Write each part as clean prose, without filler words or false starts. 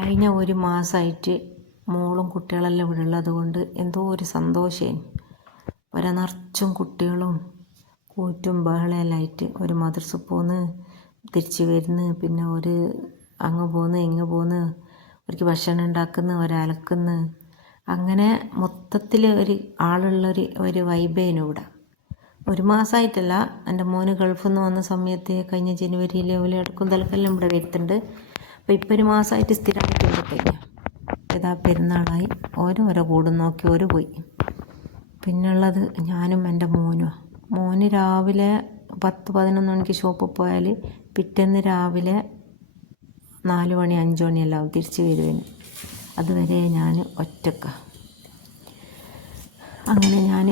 കഴിഞ്ഞ ഒരു മാസമായിട്ട് മോളും കുട്ടികളെല്ലാം ഇവിടെ ഉള്ളത് കൊണ്ട് എന്തോ ഒരു സന്തോഷമായിരുന്നു. പുര നിറച്ചും കുട്ടികളും കൂറ്റും ബഹളമെല്ലാം ആയിട്ട് ഒരു മദ്രസ പോന്ന് തിരിച്ച് വരുന്ന്, പിന്നെ ഒരു അങ്ങ് പോന്ന് ഇങ്ങ് പോന്ന്, അവർക്ക് ഭക്ഷണം ഉണ്ടാക്കുന്നു, ഒരലക്കുന്നു, അങ്ങനെ മൊത്തത്തിൽ ഒരു ആളുള്ളൊരു വൈബേനു ഇവിടെ. ഒരു മാസമായിട്ടല്ല, എൻ്റെ മോന് ഗൾഫിൽ നിന്ന് വന്ന സമയത്ത് കഴിഞ്ഞ ജനുവരിയിൽ എടുക്കും തലക്കെല്ലാം ഇവിടെ വരുത്തുന്നുണ്ട്. അപ്പോൾ ഇപ്പോൾ ഒരു മാസമായിട്ട് സ്ഥിരമായിട്ട് ഇവിടെ കഴിഞ്ഞു. ഇതാ പെരുന്നാളായി, ഓരോ കൂടും നോക്കി ഓരോ പോയി. പിന്നുള്ളത് ഞാനും എൻ്റെ മോന് രാവിലെ 10-11 മണിക്ക് ഷോപ്പിൽ പോയാൽ പിറ്റേന്ന് രാവിലെ 4 മണി 5 മണിയെല്ലാം തിരിച്ച് വരുവേന്. അതുവരെ ഞാൻ ഒറ്റക്ക. അങ്ങനെ ഞാൻ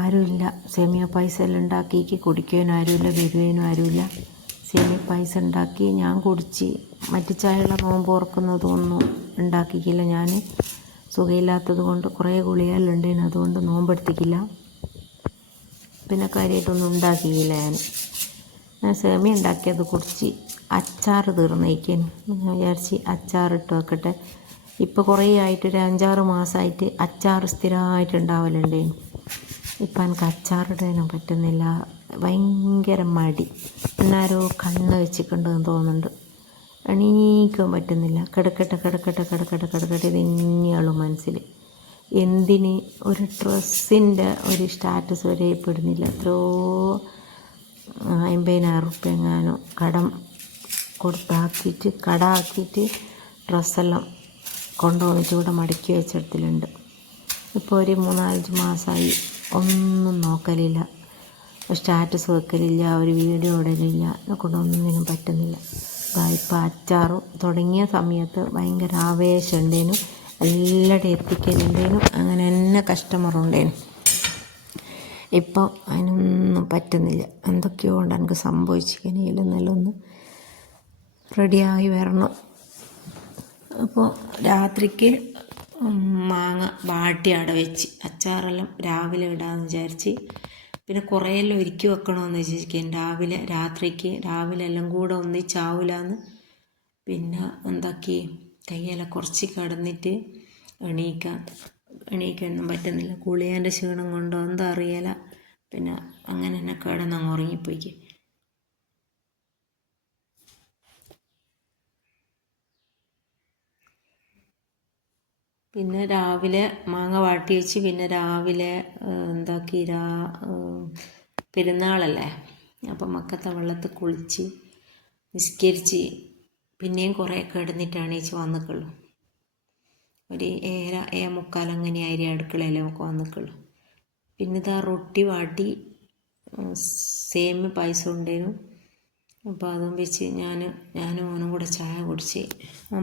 ആരുമില്ല, സേമിയ പായസം എല്ലാം ഉണ്ടാക്കി കുടിക്കുവാനും ആരുമില്ല, വരുവാനും ആരുമില്ല. സേമിയ പായസം ഉണ്ടാക്കി ഞാൻ കുടിച്ച്. മറ്റു ചായയുള്ള നോമ്പ് ഓർക്കുന്നതൊന്നും ഉണ്ടാക്കിക്കില്ല. ഞാൻ സുഖമില്ലാത്തത് കൊണ്ട് കുറേ ഗുളികയെല്ലാം ഉണ്ടായിരുന്നു, അതുകൊണ്ട് നോമ്പെടുത്തിക്കില്ല. പിന്നെ കാര്യമായിട്ടൊന്നും ഉണ്ടാക്കിയില്ല. ഞാൻ സേമിയ ഉണ്ടാക്കിയത് കുടിച്ച്. അച്ചാർ തീർന്നേക്കേനു. ഞാൻ വിചാരിച്ച് അച്ചാറിട്ട് വെക്കട്ടെ. ഇപ്പോൾ കുറേ ആയിട്ട് ഒരു 5-6 മാസമായിട്ട് അച്ചാർ സ്ഥിരമായിട്ട് ഉണ്ടാവലുണ്ടേനു. ഇപ്പം എനിക്ക് അച്ചാറിടാനും പറ്റുന്നില്ല, ഭയങ്കര മടി. എന്നാരോ കണ്ണ് വെച്ചിട്ടുണ്ടെന്ന് തോന്നുന്നുണ്ട്. എണീക്കാൻ പറ്റുന്നില്ല. കിടക്കട്ടെ ഇത് തന്നെയുള്ളൂ മനസ്സിൽ. എന്തിന് ഒരു ഡ്രസ്സിൻ്റെ ഒരു സ്റ്റാറ്റസ് വരെ പെടുന്നില്ല. എത്രയോ 50,000 റുപ്യ എങ്ങാനോ കടം ആക്കിയിട്ട് ഡ്രസ്സെല്ലാം കൊണ്ടുവന്നിട്ട് ഇവിടെ മടക്കി വെച്ചിടത്തിലുണ്ട്. ഇപ്പോൾ ഒരു 3-5 മാസമായി ഒന്നും നോക്കലില്ല, സ്റ്റാറ്റസ് വെക്കലില്ല, ഒരു വീഡിയോ ഇടലില്ല, എന്നെക്കൊണ്ടൊന്നിനും പറ്റുന്നില്ല. ഇപ്പം അച്ചാറും തുടങ്ങിയ സമയത്ത് ഭയങ്കര ആവേശം ഉണ്ടേനു, എല്ലാവരും എത്തിക്കലുണ്ടേനു, അങ്ങനെ തന്നെ കസ്റ്റമറുണ്ടേനു. ഇപ്പം അതിനൊന്നും പറ്റുന്നില്ല. എന്തൊക്കെയോ കൊണ്ട് എനിക്ക് സംഭവിച്ചിരിക്കണേലും ഒന്ന് റെഡിയായി വരണം. അപ്പോൾ രാത്രിക്ക് മാങ്ങ വാട്ടി അവിടെ വെച്ച് അച്ചാറെല്ലാം രാവിലെ ഇടാമെന്ന് വിചാരിച്ച്. പിന്നെ കുറേയെല്ലാം ഒരുക്കി വെക്കണമെന്ന് വിചാരിക്കും. രാവിലെ എല്ലാം കൂടെ ഒന്നിച്ചാവില്ലാന്ന്. പിന്നെ എന്താക്കി, കയ്യെല്ലാം കുറച്ച് കിടന്നിട്ട് എണീക്കാനൊന്നും പറ്റുന്നില്ല. കുളിയേൻ്റെ ക്ഷീണം കൊണ്ടോ എന്താ അറിയില്ല. പിന്നെ അങ്ങനെ തന്നെ കിടന്നങ്ങ് ഉറങ്ങിപ്പോയിക്ക്. പിന്നെ രാവിലെ മാങ്ങ വാട്ടി വെച്ച്. പിന്നെ രാവിലെ എന്താക്കി, പെരുന്നാളല്ലേ, അപ്പം മക്കത്തെ വെള്ളത്തിൽ കുളിച്ച് നിസ്കരിച്ച് പിന്നെയും കുറേ കിടന്നിട്ടാണ് ഏച്ചി വന്നിക്കുള്ളൂ. ഒരു 7:45 അങ്ങനെ അരി അടുക്കളയിൽ നമുക്ക് വന്നിക്കുള്ളൂ. പിന്നെ ഇതാ റൊട്ടി വാട്ടി സേമിയ പായസം ഉണ്ടായിരുന്നു. അപ്പോൾ അതും വെച്ച് ഞാനും മോനും കൂടെ ചായ കുടിച്ച്.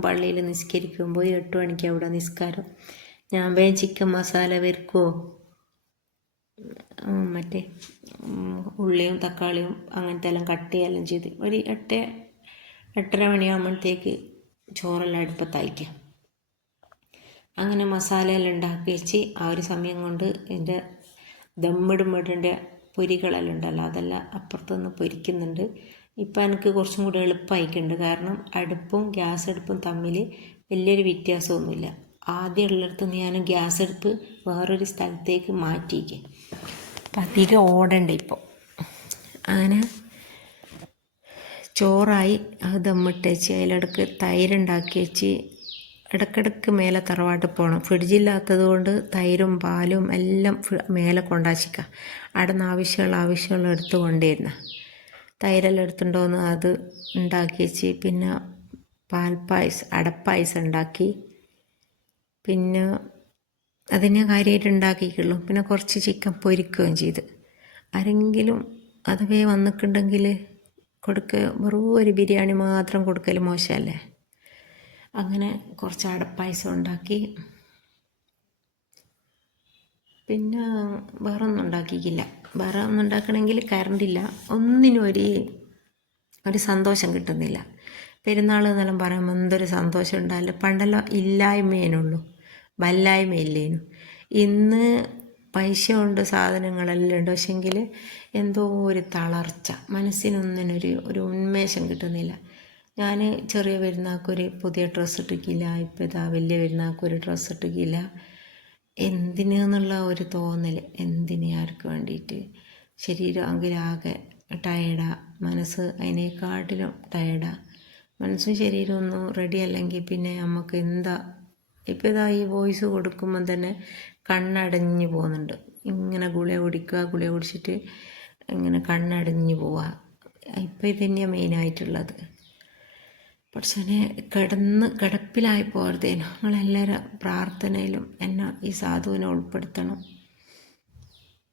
പള്ളിയിൽ നിസ്കരിക്കുമ്പോൾ 8 മണിക്ക് അവിടെ നിസ്കാരം. ഞാൻ വേഗം ചിക്കൻ മസാല വരക്കുമോ, മറ്റേ ഉള്ളിയും തക്കാളിയും അങ്ങനത്തെ എല്ലാം കട്ട് ചെയ്യെല്ലാം ചെയ്ത് ഒരു 8-8:30 മണിയാകുമ്പോഴത്തേക്ക് ചോറെല്ലാം അടുപ്പത്തയക്കാം. അങ്ങനെ മസാലയെല്ലാം ഉണ്ടാക്കി വെച്ച് ആ ഒരു സമയം കൊണ്ട് എൻ്റെ ദമ്മിടുമ്പടിൻ്റെ പൊരികളെല്ലാം ഉണ്ടല്ലോ, അതെല്ലാം അപ്പുറത്തുനിന്ന് പൊരിക്കുന്നുണ്ട്. ഇപ്പം എനിക്ക് കുറച്ചും കൂടി എളുപ്പമായിട്ടുണ്ട്. കാരണം ഗ്യാസ് അടുപ്പും തമ്മിൽ വലിയൊരു വ്യത്യാസമൊന്നുമില്ല. ആദ്യം ഉള്ളിടത്ത് നിന്ന് ഞാൻ ഗ്യാസ് അടുപ്പ് വേറൊരു സ്ഥലത്തേക്ക് മാറ്റിയിക്കും. അപ്പം അധികം ഓടണ്ട ഇപ്പോൾ. അങ്ങനെ ചോറായി, അത് ദമ്മിട്ട് വെച്ച് അതിലിടക്ക് തൈരുണ്ടാക്കി വെച്ച്. ഇടയ്ക്കിടയ്ക്ക് മേലെ തറവാട്ടിൽ പോകണം. ഫ്രിഡ്ജില്ലാത്തത് കൊണ്ട് തൈരും പാലും എല്ലാം മേലെ കൊണ്ടാച്ചിക്കാം. അവിടെ നിന്ന് ആവശ്യമുള്ള എടുത്ത് കൊണ്ടുവരുന്ന തൈരെല്ലാം എടുത്തുണ്ടോന്ന് അത് ഉണ്ടാക്കി വെച്ച്. പിന്നെ അടപ്പായസം ഉണ്ടാക്കി. പിന്നെ അതിനെ കാര്യമായിട്ട് ഉണ്ടാക്കിക്കുള്ളൂ. പിന്നെ കുറച്ച് ചിക്കൻ പൊരിക്കുകയും ചെയ്ത്. ആരെങ്കിലും അതുവേ വന്നിട്ടുണ്ടെങ്കിൽ വെറും ഒരു ബിരിയാണി മാത്രം കൊടുക്കൽ മോശമല്ലേ. അങ്ങനെ കുറച്ച് അടപ്പായസം ഉണ്ടാക്കി. പിന്നെ വേറെ ഒന്നും ഉണ്ടാക്കിക്കില്ല. വേറെ ഒന്നും ഉണ്ടാക്കണമെങ്കിൽ കറണ്ടില്ല, ഒന്നിനും ഒരു സന്തോഷം കിട്ടുന്നില്ല. പെരുന്നാൾ എന്നെല്ലാം പറയുമ്പോൾ എന്തൊരു സന്തോഷം ഉണ്ടാവില്ല. പണ്ടെല്ലാം ഇല്ലായ്മേനുള്ളൂ, വല്ലായ്മയില്ലേനു. ഇന്ന് പൈസ ഉണ്ട്, സാധനങ്ങളെല്ലാം ഉണ്ട്, പക്ഷെങ്കിൽ എന്തോ ഒരു തളർച്ച, മനസ്സിനൊന്നിനൊരു ഉന്മേഷം കിട്ടുന്നില്ല. ഞാൻ ചെറിയ പെരുന്നാൾക്കൊരു പുതിയ ഡ്രസ്സ് ഇട്ടിക്കില്ല. ഇപ്പോൾ ഇതാ വലിയ പെരുന്നാൾക്കൊരു ഡ്രസ്സ് ഇട്ടിക്കില്ല. എന്തിനെന്നുള്ള ഒരു തോന്നൽ, എന്തിന്, ആർക്ക് വേണ്ടിയിട്ട്. ശരീരം ആകെ ടയർഡാണ്, മനസ്സ് അതിനേക്കാട്ടിലും ടയർഡാണ്. മനസ്സും ശരീരവും ഒന്നും റെഡി അല്ലെങ്കിൽ പിന്നെ നമുക്ക് എന്താ. ഇപ്പോൾ ഇതാ ഈ വോയിസ് കൊടുക്കുമ്പം തന്നെ കണ്ണടഞ്ഞു പോകുന്നുണ്ട്. ഇങ്ങനെ ഗുളിക കുടിച്ചിട്ട് ഇങ്ങനെ കണ്ണടഞ്ഞു പോവുക. ഇപ്പോൾ ഇത് തന്നെയാണ് മെയിനായിട്ടുള്ളത്. പക്ഷേ കിടപ്പിലായി പോകരുതേനു. നിങ്ങളെല്ലാവരും പ്രാർത്ഥനയിലും എന്നെ ഈ സാധുവിനെ ഉൾപ്പെടുത്തണം.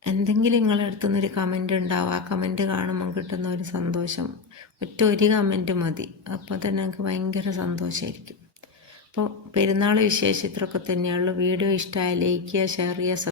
എന്തെങ്കിലും നിങ്ങളുടെ അടുത്തുനിന്നൊരു കമൻ്റ് ഉണ്ടാവും. ആ കമൻറ്റ് കാണുമ്പോൾ കിട്ടുന്ന ഒരു സന്തോഷം, ഒരു കമൻറ്റ് മതി. അപ്പോൾ തന്നെ എനിക്ക് ഭയങ്കര സന്തോഷമായിരിക്കും. അപ്പോൾ പെരുന്നാൾ വിശേഷം ഇത്രയൊക്കെ തന്നെയുള്ളൂ. വീഡിയോ ഇഷ്ടമായ ലൈക്ക് ചെയ്യുക, ഷെയർ ചെയ്യുക.